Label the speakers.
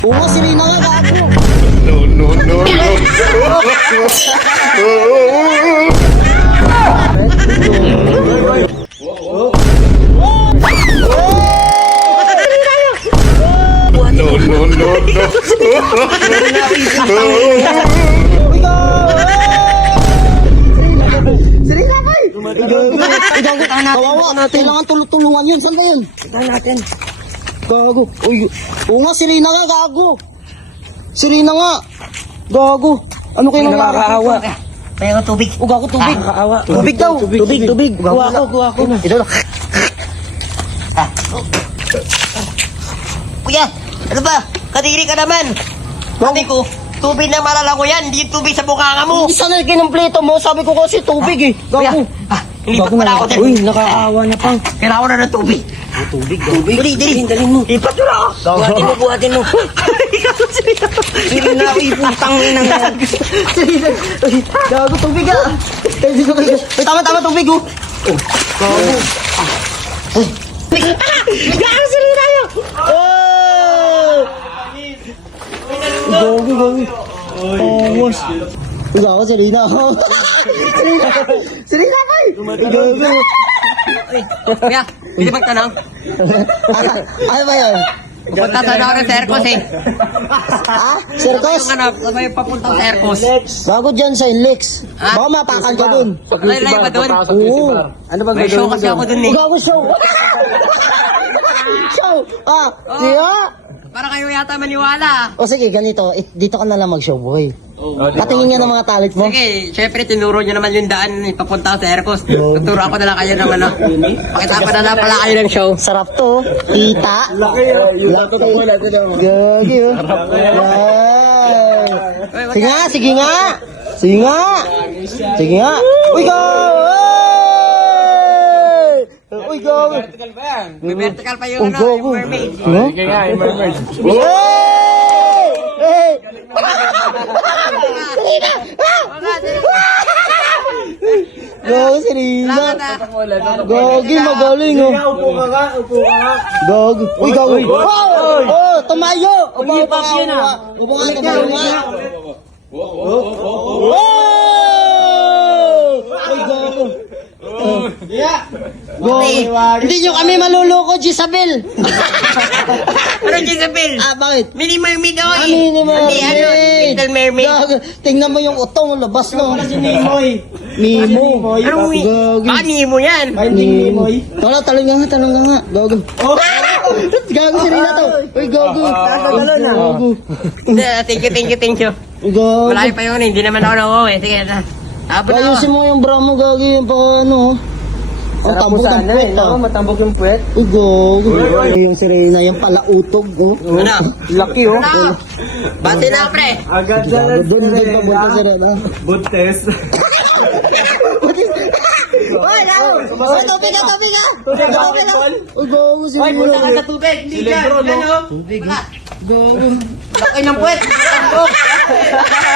Speaker 1: Oo, si Rina nga gago.
Speaker 2: No.
Speaker 1: Si Rina kay! Gago, kawawa. Kailangan tulungan yun. Saan ba yun?
Speaker 3: Tignan natin.
Speaker 1: Gago. Uy, oo nga, si Rina nga gago. Si Rina nga. Gago. Ano kayo nangyari?
Speaker 3: Nakakaawa. Kaya ko tubig.
Speaker 1: O gago, tubig.
Speaker 3: Nakakaawa.
Speaker 1: Tubig daw. Tubig.
Speaker 3: Kuha ko.
Speaker 1: Ito lang.
Speaker 3: Kuya, ano ba? Kadiri ka naman. Sabi ko, tubig na malalago yan, hindi tubig sa bukanga mo.
Speaker 1: Isa na kinumpleto mo. Sabi ko kasi tubig eh.
Speaker 3: Kuya,
Speaker 1: Gago.
Speaker 3: ilipat pala ako din.
Speaker 1: Uy, nakakaawa na pang.
Speaker 3: Kailangan ko na ng tubig.
Speaker 1: Tubig.
Speaker 3: Dalhin mo. Lipat mo na ako. Buhatin mo.
Speaker 1: Hindi na ako iputang inang yan. Gago, tubig ah. Ay, tama, tubig oh. Gago. Gago, si Rina yun. Gago. Almost. Gago, si Rina. Si Rina kay. Gago.
Speaker 3: Kuya, hindi magtanong.
Speaker 1: Ano ba yun?
Speaker 3: Magtatanong ako ng Sercos eh.
Speaker 1: Ha? Circus?
Speaker 3: Yung ano, may papuntang Sercos.
Speaker 1: Gago dyan sa Inlex.
Speaker 3: Ah?
Speaker 1: Baka mapakan ka dun.
Speaker 3: Laylay ba doon?
Speaker 1: Oo. Ano ba
Speaker 3: May show kasi ako dun eh.
Speaker 1: Gago show. Show. Ah, siya.
Speaker 3: Para kayo yata maniwala.
Speaker 1: O sige, ganito. Dito ka na lang mag-show, boy. Patingin nga ng mga talent mo.
Speaker 3: Sige, syempre tinuro nyo naman yung daan papunta sa Sercos. Tuturo ako na lang kayo ng ano. Pakita ko na lang pala kayo ng show.
Speaker 1: Sarap to. Kita. Laki. Gagi oh. Yan. Sige nga. Uy, go! Uy, go!
Speaker 3: May vertical pa yung ano, yung mermaid.
Speaker 1: Hey! Gago si Rina. Gagi, magaling oh. Gago. Uy, gago. Oh, tumayo. Upo ka. Uy, gago. Hindi nyo kami maluloko, Jezabel.
Speaker 3: Ano Jezabel?
Speaker 1: Ah, bakit?
Speaker 3: Mini mermaid ako eh.
Speaker 1: Mini mermaid.
Speaker 3: Hindi, ano, little mermaid.
Speaker 1: Gago. Tingnan mo yung utong, labas no. Mimo.
Speaker 3: Anong mi?
Speaker 1: Gago.
Speaker 3: Baka Nemo yan.
Speaker 1: Wala, talong nga. Gago. Gago si Rina to. Uy, gago. Gago.
Speaker 3: Thank you.
Speaker 1: Gago.
Speaker 3: Malayo pa yun, hindi naman ako nauwi. Sige na. Abot na
Speaker 1: Ayusin mo yung bra mo, gago. Yung pa ano. Ang tambok ng puwet ah.
Speaker 4: Matambok yung puwet.
Speaker 1: Uy, gago. Yung si Rina, yung palautog. Oh.
Speaker 3: Ano?
Speaker 1: Laki oh.
Speaker 3: Ano? Bati na pre.
Speaker 4: Agad
Speaker 1: Gago, doon pa si Rina.
Speaker 4: Buntes.
Speaker 1: Uy, gago. Uy, tubig ka. Uy, gago si
Speaker 3: Hoy, punta ka
Speaker 1: Rina.
Speaker 3: sa tubig. Hindi ka. Ano?
Speaker 1: Tubig. Gago.
Speaker 3: Laki ng puwet.